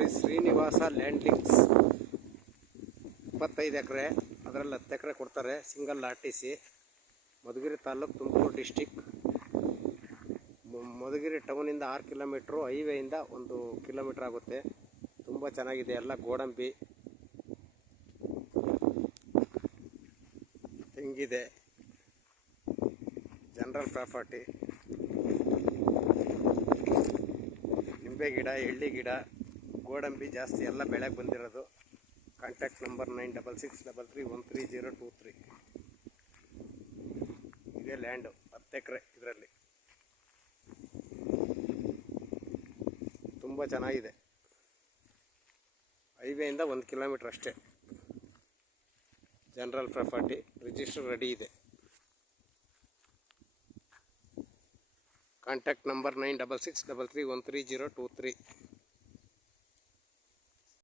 Shri Srinivasa land links 25 acre, ಅದರಲ್ಲಿ 10 acre ಕೊಡ್ತಾರೆ. Single RTC, Madhugiri taluk, Tumakuru district. Madhugiri ಟೌನಿಂದ 6 ಕಿಲೋಮೀಟ್ರು, ಹೈವೇಯಿಂದ 1 ಕಿಲೋಮೀಟ್ರ್ ಆಗುತ್ತೆ. ತುಂಬ ಚೆನ್ನಾಗಿದೆ. ಎಲ್ಲ ಗೋಡಂಬಿ, ತೆಂಗಿದೆ, ಜನರಲ್ ಪ್ರಾಪರ್ಟಿ, ನಿಂಬೆ ಗಿಡ, ಎಳ್ಳಿ ಗಿಡ, ಗೋಡಂಬಿ ಜಾಸ್ತಿ ಎಲ್ಲ ಬೆಳೆಗೆ ಬಂದಿರೋದು. Contact number 9663313023. ಇದೇ ಲ್ಯಾಂಡು 10 ಎಕರೆ. ಇದರಲ್ಲಿ ತುಂಬ ಚೆನ್ನಾಗಿದೆ. ಹೈವೇಯಿಂದ 1 ಕಿಲೋಮೀಟ್ರ್ ಅಷ್ಟೇ. ಜನರಲ್ ಪ್ರಾಪರ್ಟಿ, ರಿಜಿಸ್ಟರ್ ರೆಡಿ ಇದೆ. Contact number 9663313023.